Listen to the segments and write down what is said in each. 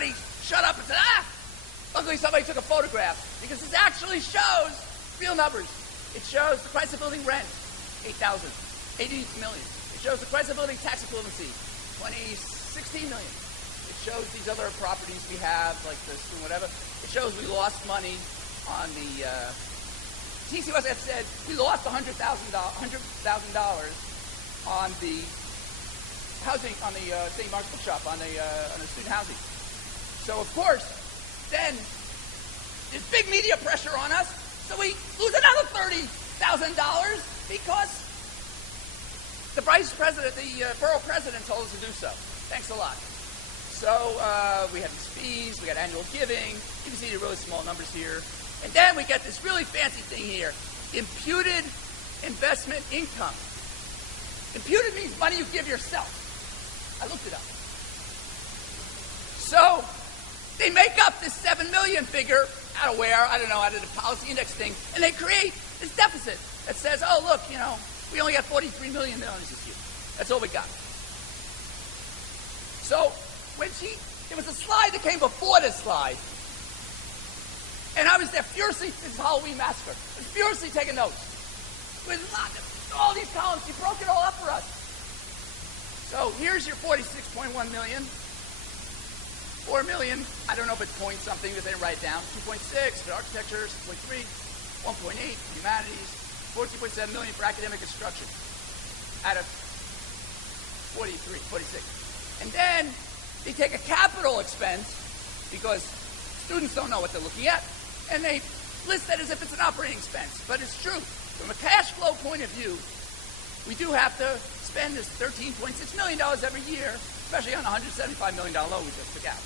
everybody shut up and said, ah! Luckily somebody took a photograph, because this actually shows real numbers. It shows the price of building rent, 8,000, 80 million. It shows the price of building tax equivalency, 16 million. It shows these other properties we have, like this and whatever. It shows we lost money on the, TC Wescott said we lost $100,000 on the housing, on the St. Mark's Bookshop, on the student housing. So of course, then there's big media pressure on us, so we lose another $30,000 because the vice president, the borough president told us to do so. Thanks a lot. So we had these fees, we got annual giving. You can see the really small numbers here. And then we get this really fancy thing here, imputed investment income. Imputed means money you give yourself. I looked it up. So they make up this 7 million figure out of where, I don't know, out of the policy index thing, and they create this deficit that says, oh, look, you know, we only got $43 million this year. That's all we got. So there was a slide that came before this slide, and I was there furiously, this is Halloween Massacre, I was furiously taking notes. With all these columns, she broke it all up for us. So here's your 46.1 million. 4 million, I don't know if it's point something, but they didn't write it down. 2.6 for architecture, 6.3, 1.8 for humanities, 14.7 million for academic instruction out of 46. And then they take a capital expense, because students don't know what they're looking at, and they list that as if it's an operating expense. But it's true. From a cash flow point of view, we do have to spend this $13.6 million every year, especially on a $175 million loan we just took out.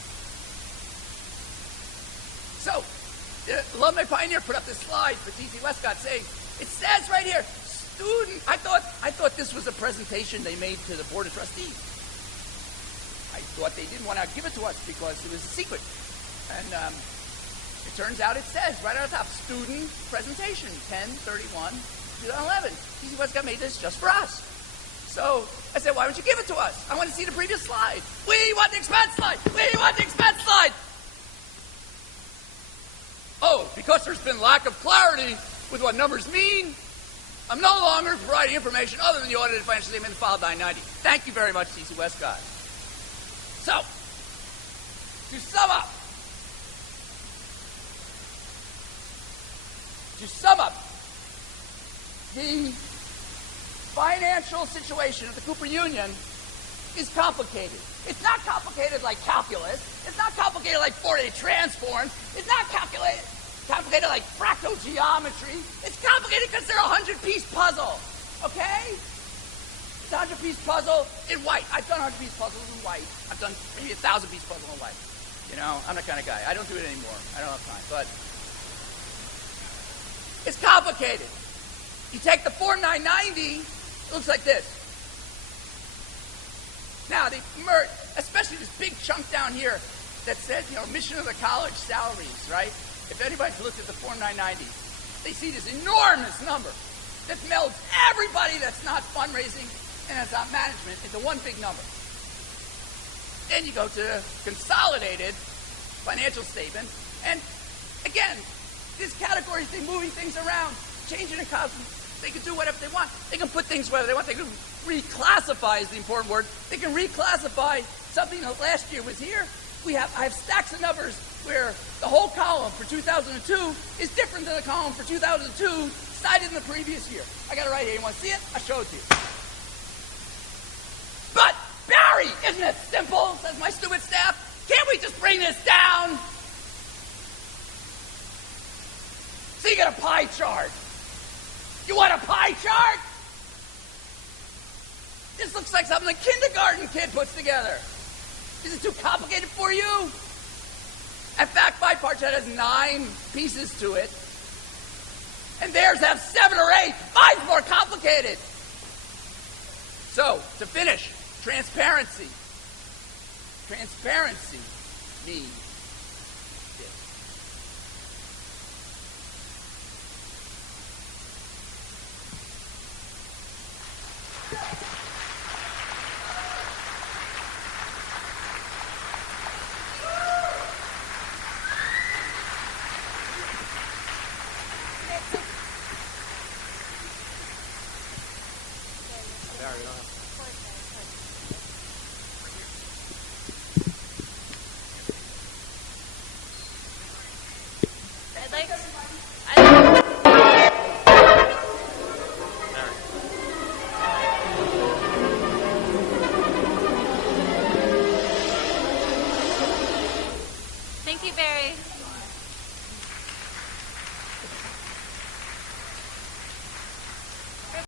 So, the Alumni Pioneer put up this slide for TC Wescott saying, it says right here, student, I thought this was a presentation they made to the Board of Trustees. I thought they didn't want to give it to us because it was a secret. And it turns out it says right on the top, student presentation, 10/31/2011. TC Wescott made this just for us. So I said, why would you give it to us? I want to see the previous slide. We want the expense slide. We want the expense slide. Oh, because there's been lack of clarity with what numbers mean, I'm no longer providing information other than the audited financial statement in file 990. Thank you very much, TC Wescott. So, to sum up, the financial situation of the Cooper Union is complicated. It's not complicated like calculus. It's not complicated like Fourier transforms. It's not complicated like fractal geometry. It's complicated because they're a 100-piece puzzle, okay? It's a 100-piece puzzle in white. I've done 100-piece puzzles in white. I've done maybe a 1,000-piece puzzle in white. You know, I'm that kind of guy. I don't do it anymore. I don't have time, but it's complicated. You take the Form 990, it looks like this. Now, they merge, especially this big chunk down here that says, you know, mission of the college salaries, right? If anybody's looked at the Form 990, they see this enormous number that melds everybody that's not fundraising and that's not management into one big number. Then you go to consolidated financial statement, and again, these categories, they're moving things around, changing the cosmos. They can do whatever they want. They can put things wherever they want. They can reclassify is the important word. They can reclassify something that last year was here. I have stacks of numbers where the whole column for 2002 is different than the column for 2002 cited in the previous year. I got it right here. You want to see it? I'll show it to you. But, Barry, isn't it simple, says my stupid staff? Can't we just bring this down? So you get a pie chart. You want a pie chart? This looks like something a kindergarten kid puts together. Is it too complicated for you? In fact, my pie chart has 9 pieces to it. And theirs have 7 or 8. Mine's more complicated. So, to finish, transparency. Transparency means this. We don't have to.